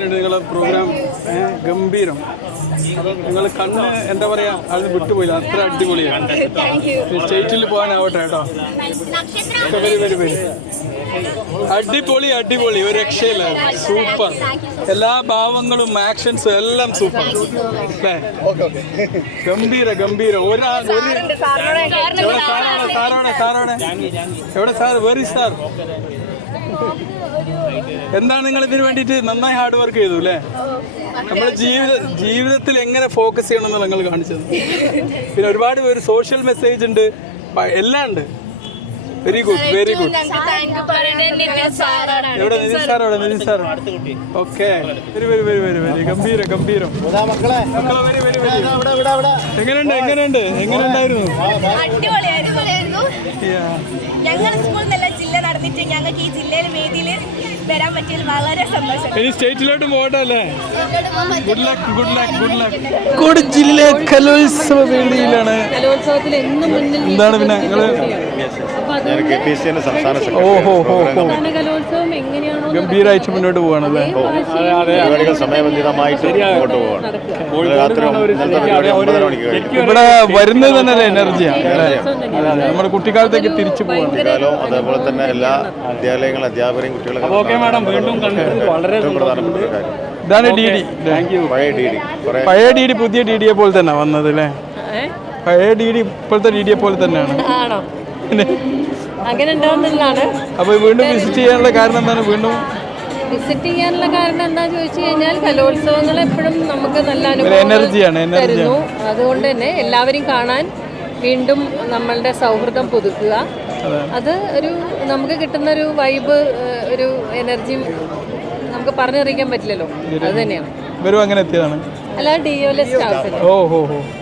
നിങ്ങളെ പ്രോഗ്രാം ഗംഭീരം. നിങ്ങൾ കണ്ണ് എന്താ പറയാ അത് വിട്ടുപോയില്ല, അത്ര അടിപൊളിയാണ്. സ്റ്റേറ്റിൽ പോകാനാവട്ടെ കേട്ടോ. വെരി വെരി വെരി അടിപൊളി അടിപൊളി, ഒരു രക്ഷയില്ല. സൂപ്പർ, എല്ലാ ഭാവങ്ങളും ആക്ഷൻസും എല്ലാം സൂപ്പർ അല്ലേ. ഗംഭീര ഗംഭീര. എവിടെ സാർ? Very sir. എന്താണ് നിങ്ങൾ ഇതിനു വേണ്ടിയിട്ട് നന്നായി ഹാർഡ് വർക്ക് ചെയ്തു അല്ലേ? നമ്മുടെ ജീവിതത്തിൽ എങ്ങനെ ഫോക്കസ് ചെയ്യണമെന്ന് നിങ്ങൾ കാണിച്ചത്. പിന്നെ ഒരുപാട് പേര് സോഷ്യൽ മെസ്സേജ് ഉണ്ട്, എല്ലാം ഉണ്ട്. Very good very good. എവിടെ നിതിൻ സാർ? എവിടെ Nitin sir? Okay, very very very very very ഗംഭീരം ഗംഭീരം. Very very very. എങ്ങനെയുണ്ട് എങ്ങനെയുണ്ട് എങ്ങനെയുണ്ടായിരുന്നു? ഞങ്ങൾ സ്കൂളിൽ നിന്നല്ല ജില്ല നടന്നിട്ട് ഞങ്ങൾക്ക് ഈ ജില്ലയിൽ വേദിയിൽ വരാൻ പറ്റിയത് വളരെ സന്തോഷം. ഇനി സ്റ്റേറ്റിലോട്ട് പോകട്ടെ അല്ലേ? Good luck good luck good luck. Kozhikode ജില്ല കലോത്സവ വേദിയിലാണ്. എന്താണ് പിന്നെ ഗംഭീരമായിട്ട് മുന്നോട്ട് പോവാണല്ലേ? ഇവിടെ വരുന്നത് തന്നെ എനർജിയാണ്. നമ്മുടെ കുട്ടിക്കാലത്തേക്ക് തിരിച്ചു പോകണം. അതേപോലെ തന്നെ എല്ലാ വിദ്യാലയങ്ങളും അധ്യാപകരെയും കുട്ടികളെ ഇതാണ് ഡി ഡി. പഴയ ഡി ഡി പുതിയ ഡി ഡിയെ പോലെ തന്നെ വന്നത് അല്ലേ? പഴയ ഡി ഡി ഇപ്പോഴത്തെ ഡി ഡിയെ പോലെ തന്നെയാണ്. അങ്ങനെ ഉണ്ടാവുന്നതാണ്. അപ്പൊ വീണ്ടും വിസിറ്റ് ചെയ്യാനുള്ള കാരണം എന്താണ്? വീണ്ടും വിസിറ്റ് ചെയ്യാനുള്ള കാരണം എന്താന്ന് ചോദിച്ചു കഴിഞ്ഞാൽ കലോത്സവങ്ങൾ എപ്പോഴും നമുക്ക് നല്ല എനർജിയാണ് തരുന്നു. അതുകൊണ്ട് തന്നെ എല്ലാവരും കാണാൻ വീണ്ടും നമ്മളുടെ സൗഹൃദം പുതുക്കുക, അത് ഒരു നമുക്ക് കിട്ടുന്ന ഒരു വൈബ്, ഒരു എനർജിയും നമുക്ക് പറഞ്ഞറിയിക്കാൻ പറ്റില്ലല്ലോ. അത് തന്നെയാണ്. വരും അങ്ങനെ എത്തിയതാണ്. അല്ലാതെ ഡിഒയിലെ സ്റ്റാഫ്.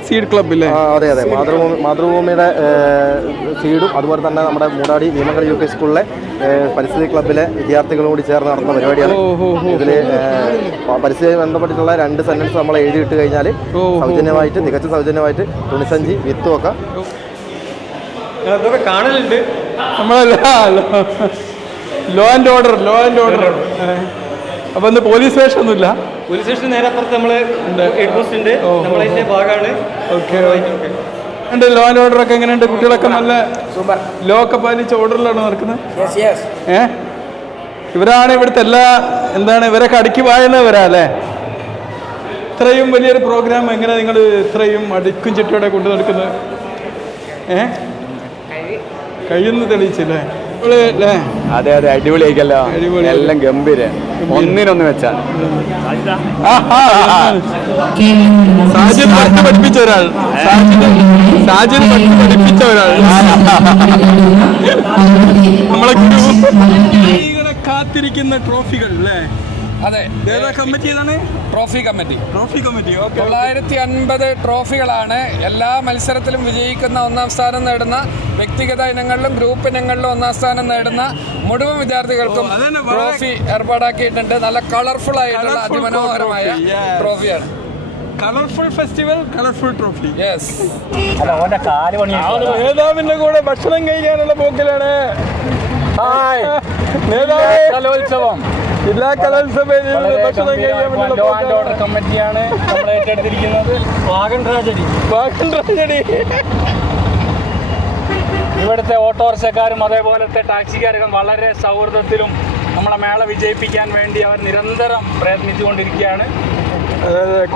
സീഡ് ക്ലബില്ലേ? അതെ അതെ, മാതൃഭൂമിയുടെ സീഡും അതുപോലെ തന്നെ നമ്മുടെ മൂടാടി നിയമങ്ങൾ യു പി സ്കൂളിലെ പരിസ്ഥിതി ക്ലബിലെ വിദ്യാർത്ഥികളും കൂടി ചേർന്ന് നടത്തുന്ന പരിപാടിയാണ്. ഇതിൽ പരിസ്ഥിതിയുമായി ബന്ധപ്പെട്ടിട്ടുള്ള 2 സെന്റൻസ് നമ്മൾ എഴുതിയിട്ട് കഴിഞ്ഞാൽ സൗജന്യമായിട്ട്, തികച്ചും സൗജന്യമായിട്ട് തുണിസഞ്ചി വിത്തും ഒക്കെ കാണലുണ്ട്. നമ്മളല്ല ലോ ആൻഡ് ഓർഡർ. അപ്പൊ ഇന്ന് പോലീസ് സ്റ്റേഷൻ ഒന്നുമില്ല. പോലീസ് സ്റ്റേഷൻ നേരെ അപ്പുറത്ത് നമ്മള് ഹെഡ് പോസ്റ്റ് ഉണ്ട്, നമ്മളതിന്റെ ഭാഗമാണ്. ഓക്കെ, ലോ ആൻഡ് ഓർഡർ ഒക്കെ എങ്ങനെയുണ്ട്? കുട്ടികളൊക്കെ നല്ല ലോ ഒക്കെ പാലിച്ച് ഓർഡറിലാണ് നടക്കുന്നത്. ഇവരാണ് ഇവിടുത്തെ എല്ലാ എന്താണ് ഇവരൊക്കെ അടുക്കി വാഴുന്നവരാ അല്ലേ? ഇത്രയും വലിയൊരു പ്രോഗ്രാം എങ്ങനെ നിങ്ങൾ ഇത്രയും അടുക്കും ചിട്ടയോടെ കൊണ്ടു നടക്കുന്നത്? കഴിയുന്ന തെളിയിച്ചല്ലേ? അതെ അതെ, അടിപൊളിയായിക്കല്ലോ. എല്ലാം ഗംഭീര, ഒന്നിനൊന്ന് വെച്ചാൽ. സാജിദ് പഠിപ്പിച്ച ഒരാൾ, സാജിദ് പഠിപ്പിച്ച ഒരാൾ നമ്മളെ കാത്തിരിക്കുന്ന ട്രോഫികൾ അല്ലേ? അതെ, കമ്മിറ്റി ഏതാണ്? Trophy committee. 950 ട്രോഫികളാണ്. എല്ലാ മത്സരത്തിലും വിജയിക്കുന്ന 1ാം സ്ഥാനം നേടുന്ന, വ്യക്തിഗത ഇനങ്ങളിലും ഗ്രൂപ്പ് ഇനങ്ങളിലും 1ാം സ്ഥാനം നേടുന്ന മുഴുവൻ വിദ്യാർത്ഥികൾക്കും ട്രോഫി ഏർപ്പാടാക്കിയിട്ടുണ്ട്. നല്ല കളർഫുൾ ആയിട്ടുള്ള അതിമനോഹരമായ ട്രോഫിയാണ്. Colourful festival, colourful trophy. Yes. നേതാവിന്റെ കൂടെ ഭക്ഷണം കഴിക്കാനുള്ള പോക്കിലാണ്. കലോത്സവം ജില്ലാ കലോത്സവയിൽ ഭക്ഷണം കഴിക്കാൻ കമ്മിറ്റിയാണ് നമ്മൾ ഏറ്റെടുത്തിരിക്കുന്നത്. Wagon tragedy. ഇവിടുത്തെ ഓട്ടോറിക്ഷക്കാരും അതേപോലത്തെ ടാക്സിക്കാരും വളരെ സൗഹൃദത്തിലും നമ്മളെ മേള വിജയിപ്പിക്കാൻ വേണ്ടി അവർ നിരന്തരം പ്രയത്നിച്ചുകൊണ്ടിരിക്കുകയാണ്.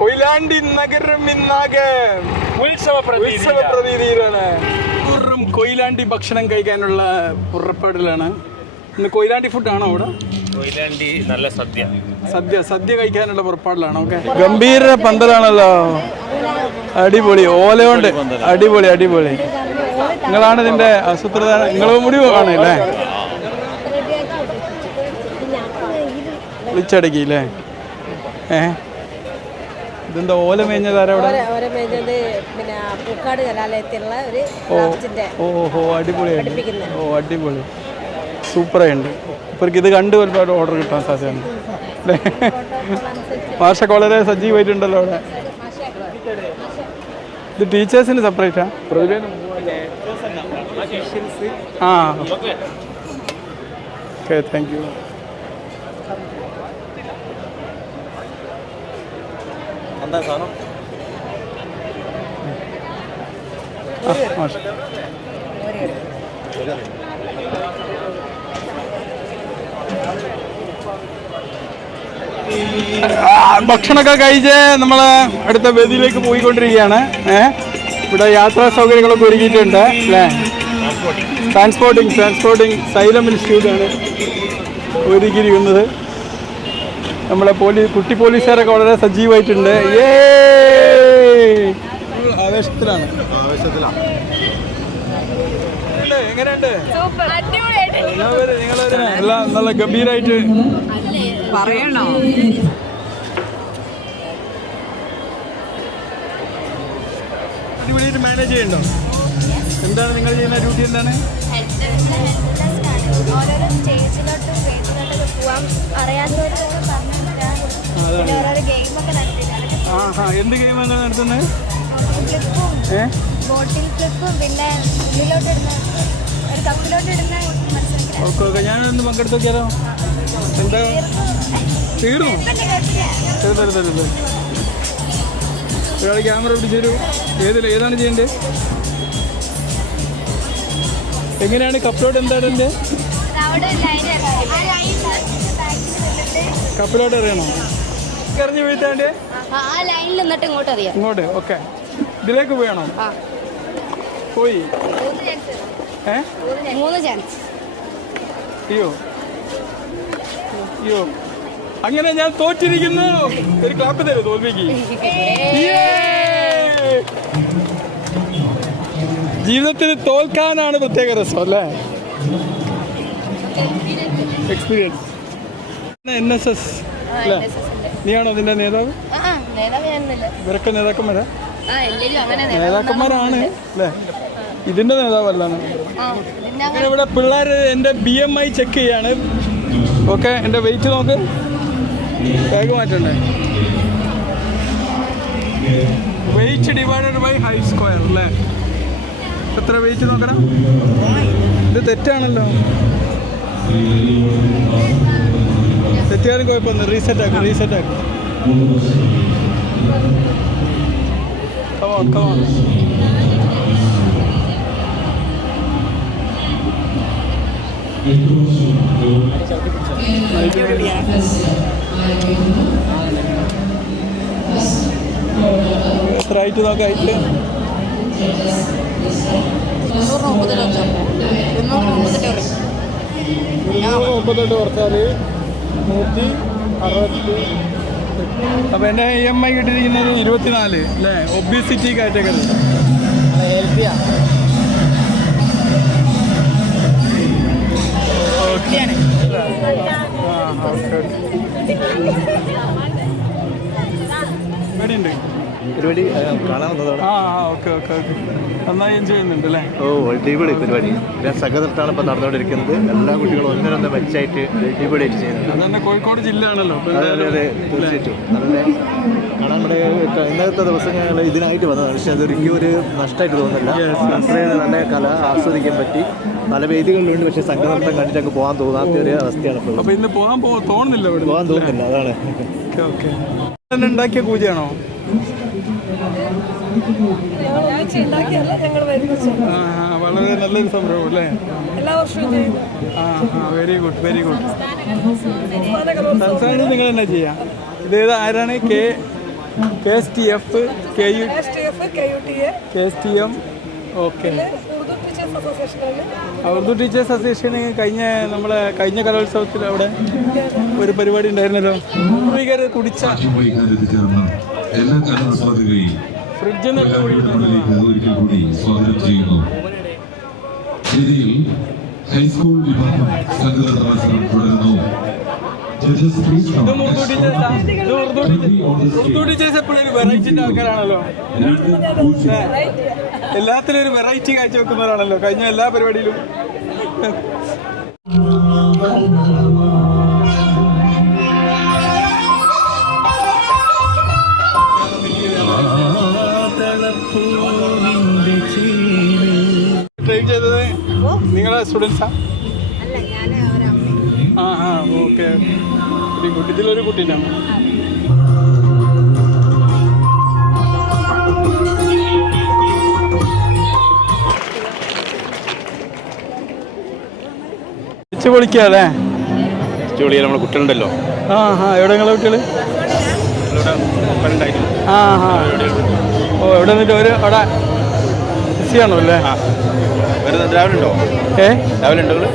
കൊയിലാണ്ടി നഗരം ഇന്നാകെ ഉത്സവ പ്രതീതിയിലാണ്. കൊയിലാണ്ടി ഭക്ഷണം കഴിക്കാനുള്ള പുറപ്പാടിലാണ്. ഇന്ന് കൊയിലാണ്ടി ഫുഡാണോ അവിടെ? കൊയിലാണ്ടി നല്ല സദ്യ കഴിക്കാനുള്ള പുറപ്പാടിലാണ്. ഓക്കെ, ഗംഭീര പന്തലാണല്ലോ. അടിപൊളി ഓലയുണ്ട്. അടിപൊളി. നിങ്ങളാണ് ഇതിന്റെ ആസൂത്രണം. നിങ്ങൾ മുടി കാണല്ലേ? വിളിച്ചടക്കില്ലേ? ഇതെന്താ ഓല മേഞ്ഞതാരാ അവിടെ? അടിപൊളി സൂപ്പറായിട്ടുണ്ട്. ഇവർക്ക് ഇത് കണ്ട് ഒരുപാട് ഓർഡർ കിട്ടാൻ സാധ്യതയുണ്ട്. മാഷൊക്കെ വളരെ സജീവമായിട്ടുണ്ടല്ലോ അവിടെ. ഇത് ടീച്ചേഴ്സിന് സെപ്പറേറ്റാ? Okay, thank you. ഭക്ഷണമൊക്കെ കഴിച്ച് നമ്മൾ അടുത്ത വേദിയിലേക്ക് പോയിക്കൊണ്ടിരിക്കുകയാണ്. ഇവിടെ യാത്രാ സൗകര്യങ്ങളൊക്കെ ഒരുക്കിയിട്ടുണ്ട് അല്ലേ? ട്രാൻസ്പോർട്ടിങ് സൈലം ഇൻസ്റ്റിറ്റ്യൂട്ടാണ് ഒരുക്കിയിരിക്കുന്നത്. നമ്മളെ കുട്ടി പോലീസുകാരൊക്കെ വളരെ സജീവമായിട്ടുണ്ട്. ആവേശത്തിലാണ്. എങ്ങനെയുണ്ട്? എല്ലാം നല്ല ഗംഭീരമായിട്ട് പറയണോ? അടിപൊളിയായിട്ട് മാനേജ് ചെയ്യണ്ടോ? എന്താണ് നിങ്ങൾ ചെയ്യുന്ന ഡ്യൂട്ടി? എന്താണ്? ഓരോരോ സ്റ്റേജിലോട്ടും വേദിയിലോട്ടൊക്കെ പോവാം. അറിയാത്തവരൊക്കെ പറഞ്ഞു ഓരോരോ ഗെയിമൊക്കെ നടത്തിയിട്ടുണ്ട്. എന്ത് ഗെയിമാണ് നടത്തുന്നത്? ബോട്ടിൽ ഫ്ലിപ്പും പിന്നെ ഉള്ളിലോട്ടിടുന്ന ഒരു കപ്പിലോട്ടിടുന്ന മത്സരം. ഓക്കെ, ഞാനൊന്ന് പങ്കെടുത്ത് നോക്കിയാലോ? എന്താ തീർന്നു? തരുത്. ഒരാൾ ക്യാമറ പിടിച്ചൊരു ഏതാണ് ചെയ്യേണ്ടത്? എങ്ങനെയാണ് കപ്പിലോട്ട്? എന്താണ് എൻ്റെ കപ്പിലോട്ട് അറിയണോ? എറിഞ്ഞ് വീഴ്ത്താണ്ട് ഇങ്ങോട്ട്. ഓക്കെ, ഇതിലേക്ക് പോയണോ? പോയി. 3 ചാൻസ്. അയ്യോ, അങ്ങനെ ഞാൻ തോറ്റിരിക്കുന്നു. ഒരു ക്ലാപ്പ് തരും തോൽവിക്ക്. ജീവിതത്തിൽ തോൽക്കാനാണ് പ്രത്യേക രസം അല്ലേ? എക്സ്പീരിയൻസ്. NSS അല്ലേ? നീയാണോ അതിന്റെ നേതാവ്? ഇവരൊക്കെ നേതാക്കന്മാരാ? നേതാക്കന്മാരാണ് അല്ലേ? ഇതിന്റെ നേതാവല്ലാണ്. അങ്ങനെ ഇവിടെ പിള്ളേർ എൻ്റെ BMI ചെക്ക് ചെയ്യാണ്. ഓക്കെ, എൻ്റെ വെയിറ്റ് നോക്ക്. ബാഗ് മാറ്റണ്ടേ? Weight divided by high square അല്ലേ? എത്ര വെയിറ്റ് നോക്കണം? ഇത് തെറ്റാണല്ലോ. തെറ്റിയാലും കുഴപ്പമൊന്നും. റീസെറ്റ് ആക്കും. Come on. എത്ര ആയിട്ട് നോക്കാം? ആയിട്ട് 338 കുറച്ചാൽ 160. അപ്പം എൻ്റെ EMI കിട്ടിയിരിക്കുന്നത് 24 അല്ലേ? Obesity category. പരിപാടി കാണാൻ വന്നതാണ്. ഓക്കെ. നന്നായി എൻജോയ് ചെയ്യുന്നുണ്ട് അല്ലേ? അടിപൊളി പരിപാടി. സംഘത്തിലാണ് ഇപ്പം നടന്നുകൊണ്ടിരിക്കുന്നത്. എല്ലാ കുട്ടികളും ഒന്നിനൊന്ന് മെച്ചായിട്ട് അടിപൊളിയായിട്ട് ചെയ്യുന്നുണ്ട്. അതന്നെ കോഴിക്കോട് ജില്ലയാണല്ലോ. അതെ, തീർച്ചയായിട്ടും നല്ല കാണാൻ. നമ്മുടെ ഇന്നത്തെ ദിവസം ഞങ്ങൾ ഇതിനായിട്ട് വന്നതാണ്. പക്ഷെ അതൊരിക്കലും ഒരു നഷ്ടമായിട്ട് തോന്നുന്നില്ല. അത്രയും നല്ല കല ആസ്വദിക്കാൻ പറ്റി. പല വേദികളിലുണ്ട്. പക്ഷേ സംഘനൃത്തം കണ്ടിട്ട് അങ്ങ് പോകാൻ തോന്നാത്ത ഒരു അവസ്ഥയാണ് ഇപ്പോൾ. അപ്പോൾ ഇന്ന് പോകാൻ തോന്നുന്നില്ല. അതാണ്. ഓക്കെ. ഉണ്ടാക്കിയ പൂജയാണോ? വളരെ നല്ലൊരു സംരംഭം അല്ലേ? Very good. സംസ്ഥാനത്ത് നിങ്ങൾ തന്നെ ചെയ്യാം. ഇതേത് ആരാണ്? KSTF, KSTM. Okay. Urdu teachers association കഴിഞ്ഞ കലോത്സവത്തിൽ അവിടെ ഒരു പരിപാടി ഉണ്ടായിരുന്നല്ലോ. കുടിച്ച ഫ്രിഡ്ജിൽ നിന്ന് ഒരിക്കൽ കൂടി സ്വാഗതം ചെയ്യുന്നു. വേദിയിൽ ഹൈസ്കൂൾ വിഭാഗം സംഘനൃത്ത മത്സരം തുടരുന്നു. ഉറുദു ടീച്ചേഴ്സ് എപ്പോഴും ഒരു വെറൈറ്റിന്റെ ആൾക്കാരാണല്ലോ. എല്ലാത്തിലും ഒരു വെറൈറ്റി കാഴ്ചവെക്കുന്നവരാണല്ലോ കഴിഞ്ഞ എല്ലാ പരിപാടിയിലും. ട്രെയിൻ ചെയ്തത് നിങ്ങളെ സ്റ്റുഡൻസാ? ഓക്കെ. Very good. ഇതിലൊരു കുട്ടീനാണ്. പൊളിക്കുക അല്ലേ? നമ്മുടെ കുട്ടികളുണ്ടല്ലോ. ആ ഹാ, എവിടെ നിങ്ങളെ കുട്ടികൾ? ആ ഹാ, ഓ എവിടെ നിന്നിട്ട് ഒരു അവിടെ ബിസിയാണോ അല്ലേ? രാവിലെ ഉണ്ടോ? രാവിലെ ഉണ്ടോ?